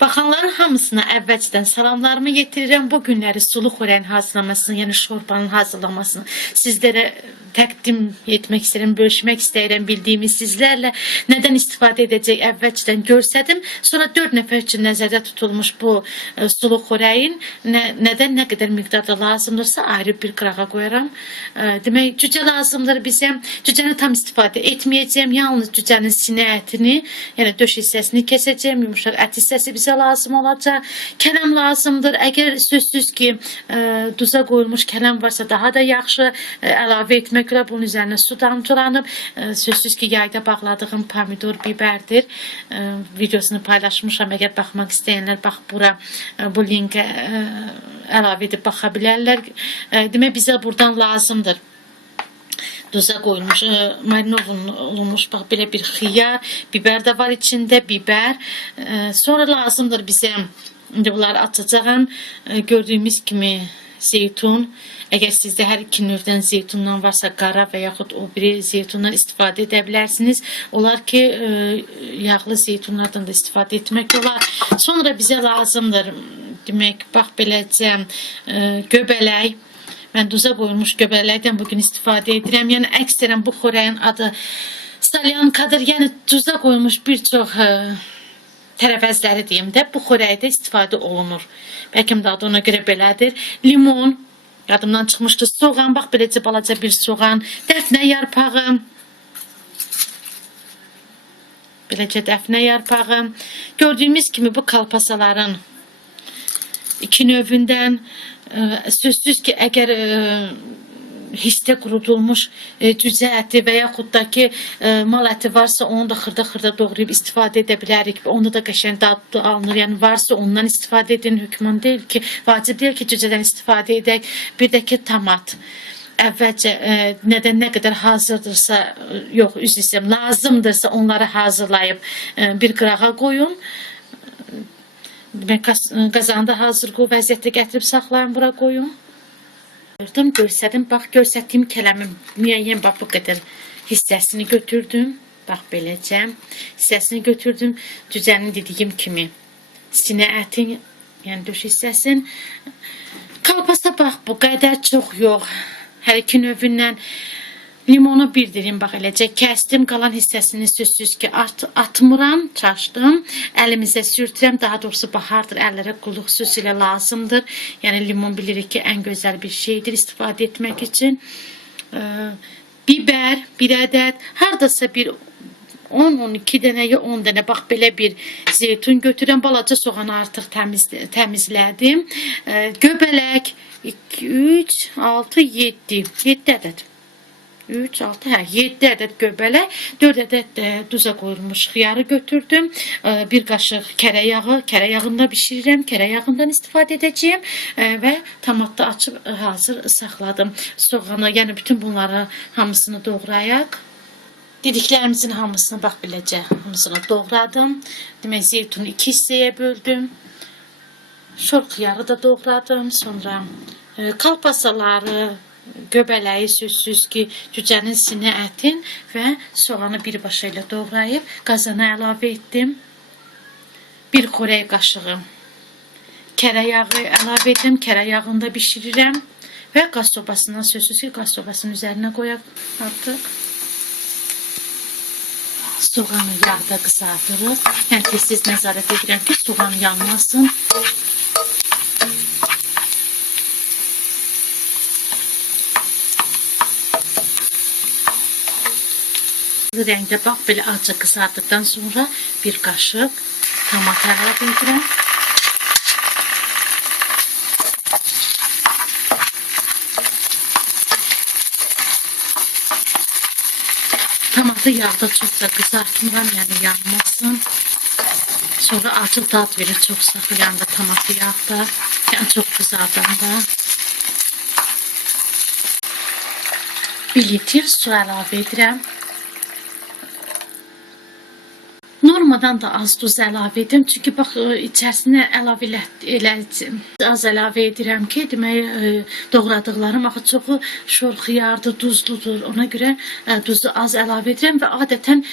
Baxanların hamısına əvvəlcədən salamlarımı yetirirəm. Bu günləri sulu xörəyin hazırlamasını, yəni şorbanın hazırlamasını sizlərə təqdim etmək istəyirəm, bölüşmək istəyirəm bildiyimi sizlərlə. Nədən istifadə edəcək əvvəlcədən görsədim. Sonra 4 nəfər üçün nəzərdə tutulmuş bu sulu xörəyin nədən nə qədər miqdarda lazımdırsa ayrı bir qırağa qoyaram. Demək, cücə lazımdır bizə. Cücəni tam istifadə etməyəcəm. Yalnız cücənin sinə ətini, yəni döş hissəsini kəsəcəm. Yumuşaq ət hissəsi bizə lazım olacaq. Kələm lazımdır. Əgər sözsüz ki, duza qoyulmuş kələm varsa daha da yaxşı əlavə etmək olar. Bunun üzərinə su damcılanıb. Sözsüz ki, yayda bağladığım pomidor, biberdir. Videosunu paylaşmışam. Əgər baxmaq istəyənlər bax bura bu linkə əlavə edib baxa bilərlər. Demək, bizə buradan lazımdır. Duza qoyulmuş, marinov olunmuş, bax belə bir xiyar, biber də var içində, biber. Sonra lazımdır bizə, indi bunları açacağım, gördüyümüz kimi zeytun. Əgər sizdə hər iki növdən zeytundan varsa, qara və yaxud o biri zeytundan istifadə edə bilərsiniz. Olar ki, yağlı zeytunlardan da istifadə etmək olar. Sonra bizə lazımdır, demək, bax beləcə göbələk. Mən duza qoyulmuş göbələkdən bugün istifadə edirəm. Yəni, əksərən bu xörəyin adı salyankadır. Yəni, duza qoyulmuş bir çox tərəvəzləri deyim də, bu xörəkdə istifadə olunur. Bəlkə də adı ona görə belədir. Limon, yadımdan çıxmışdı, soğan, bax, beləcə balaca bir soğan, dəfnə yarpağı, beləcə dəfnə yarpağı. Gördüyümüz kimi bu kalpasaların iki növündən, sözsüz ki, əgər hissdə qurudulmuş cücə əti və yaxud da ki, mal əti varsa, onu da xırda-xırda doğrayıb istifadə edə bilərik. Onda da qəşəng dadı alınır. Yəni, varsa ondan istifadə edin. Hökmən deyil ki, vacib deyil ki, cücədən istifadə edək. Bir də ki, tomat. Əvvəlcə nədən nə qədər hazırdırsa, yox, üzr istəyirəm, lazımdırsa onları hazırlayıb bir qırağa qoyun. Qazanda hazır qoy, vəziyyətdə gətirib saxlayın, bura qoyun. Görsədim, bax, görsətdiyim kələmin müəyyən bax, bu qədər hissəsini götürdüm. Bax, beləcə hissəsini götürdüm. Cücənin dediyim kimi sinə ətin, yəni döş hissəsin. Kalpasa bax, bu qədər çox yox. Hər iki növündən limonu bir dilim bax eləcə kəsdim. Qalan hissəsini sözsüz ki atmıram, çaşdım. Əlimizə sürtürəm. Daha doğrusu bahardır. Əllərə qulluq xüsusilə lazımdır. Yəni limon bilirik ki ən gözəl bir şeydir istifadə etmək üçün. Biber bir ədəd. Hardasa bir 10-12 dənə ya 10 dənə bax belə bir zeytun götürəm. Balaca soğanı artıq təmizlədim. Göbələk 2, 3, 6, 7. 7 ədəd. 3, 6, 7 ədəd göbələk, 4 ədəd də duza qoyulmuş xiyarı götürdüm. Bir qaşıq kərə yağı, kərə yağında bişirirəm, kərə yağından istifadə edəcəyim və tomatda açıb hazır saxladım. Soğanı, yəni bütün bunları hamısını doğrayaq. Dediklərimizin hamısını bax beləcə hamısını doğradım. Demək, zeytunu 2 hissəyə böldüm. Şor xiyarı da doğradım. Sonra kalpasaları, göbələyi sözsüz ki, cücənin sinə ətin və soğanı birbaşa ilə doğrayıb qazana əlavə etdim. Bir xörək qaşığı kərə yağı əlavə etdim. Kərə yağında bişirirəm və qaz sobasından sözsüz ki, qaz sobasının üzərinə qoyaq artıq. Soğanı yağda qızardırıq. Yəni, tez-tez nəzarət edirəm ki, soğan yanmasın. Rəngdə bax, belə acı qızardıqdan sonra bir qaşıq tomat əlavə edirəm. Tomatı yağda çox da qızartmıram, yəni yanmasın. Sonra acı dad verir çox saxlayanda tomatı yağda, yəni çox qızardanda. 1 litr su əlavə edirəm. olmadan da az duz əlavə edim. Çünki bax içərisinə əlavə az əlavə edirəm ki, demək doğradıqlarım axı çoxu şor xiyardır, duzludur. Ona görə duzu az əlavə edirəm və adətən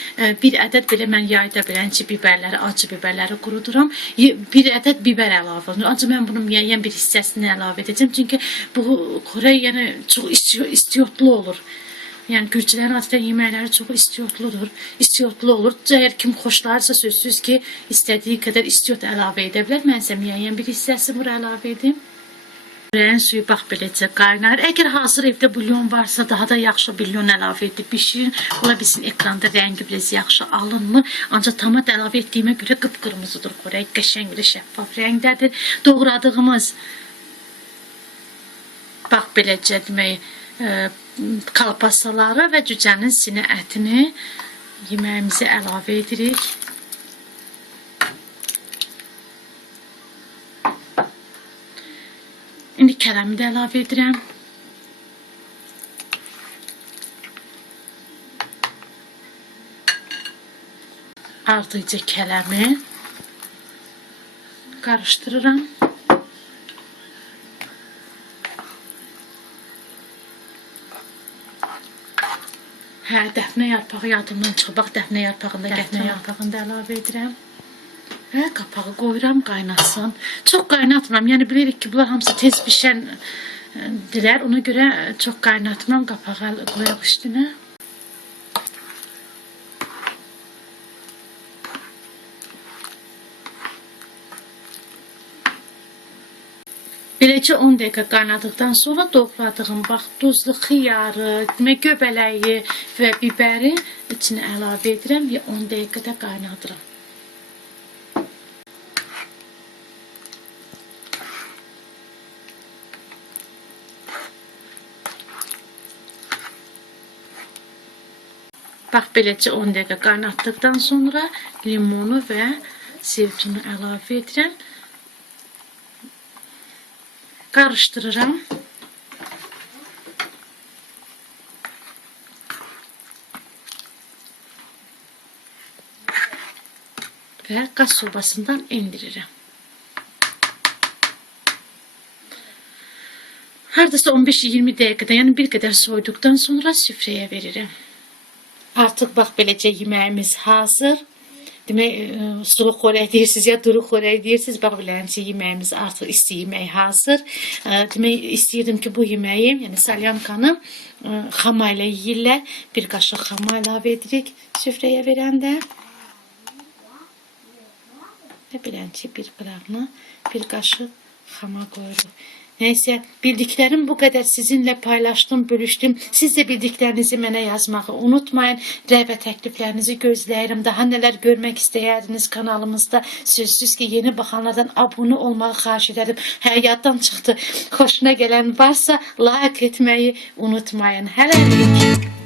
bir ədəd belə mən yayda bilənci biberləri, acı biberləri quruduram. Bir ədəd biber əlavə olunur. Ancaq mən bunun müəyyən bir hissəsini əlavə edəcəm. Çünki bu Kore yəni çox istiyotlu olur. Yəni Gürcülərin adətən yeməkləri çox istiyotlu olur. Əgər kim xoşlarsa sözsüz ki, istədiyi qədər istiyot əlavə edə bilər. Mən isə müəyyən bir hissəsi bura əlavə edim. Çörəyin suyu bax beləcə qaynar. Əgər hazır evdə bulyon varsa daha da yaxşı bulyon əlavə edib bişirin. Ola bilsin ekranda rəngi biraz yaxşı alınmır. Ancaq tomat əlavə etdiyimə görə qıpqırmızıdır. Xörək qəşəng bir şəffaf rəngdədir. Doğradığımız bax beləcə demək kalpasaları və cücənin sinə ətini yeməyimizə əlavə edirik. İndi kələmi də əlavə edirəm. Ardıcı kələmi qarışdırıram. Hə, dəfnə yarpağı yadımdan çıxıb. Bax, dəfnə yarpağını da əlavə edirəm. Hə, qapağı qoyuram, qaynasın. Çox qaynatmıram. Yəni, bilirik ki, bunlar hamısı tez pişən dilər. Ona görə çox qaynatmıram. Qapağı qoyaq üstünə. Beləcə 10 dəqiqə qaynadıqdan sonra doğradığım bax duzlu xiyarı, göbələyi və biberi içinə əlavə edirəm və 10 dəqiqədə qaynadıram. Bax beləcə 10 dəqiqə qaynatdıqdan sonra limonu və zeytunu əlavə edirəm. Qarışdırıram. Və qaz sobasından endirirəm. Hardasa 15-20 dəqiqədə, yəni bir qədər soyduqdan sonra süfrəyə verirəm. Artıq bax beləcə yeməyimiz hazır. Demək, sulu xörək deyirsiniz ya duru xörək deyirsiniz. Bax bilən ki, yeməyimiz artıq isti yemək hazır. Demək, istəyirdim ki, bu yeməyi, yəni salyankanı xama ilə yeyirlər. Bir qaşıq xama əlavə edirik süfrəyə verəndə. Və bilən ki, bir qırağına bir qaşıq xama qoyuruq. Neyse, bildiklərim bu qədər sizinlə paylaşdım, bölüşdüm. Siz də bildiklərinizi mənə yazmağı unutmayın. Rəy və təkliflərinizi gözləyirəm. Daha nələr görmək istəyərdiniz kanalımızda. Sözsüz ki, yeni baxanlardan abunə olmağı xahiş edərdim. Həyatdan çıxdı. Xoşuna gələn varsa like etməyi unutmayın. Hələlik.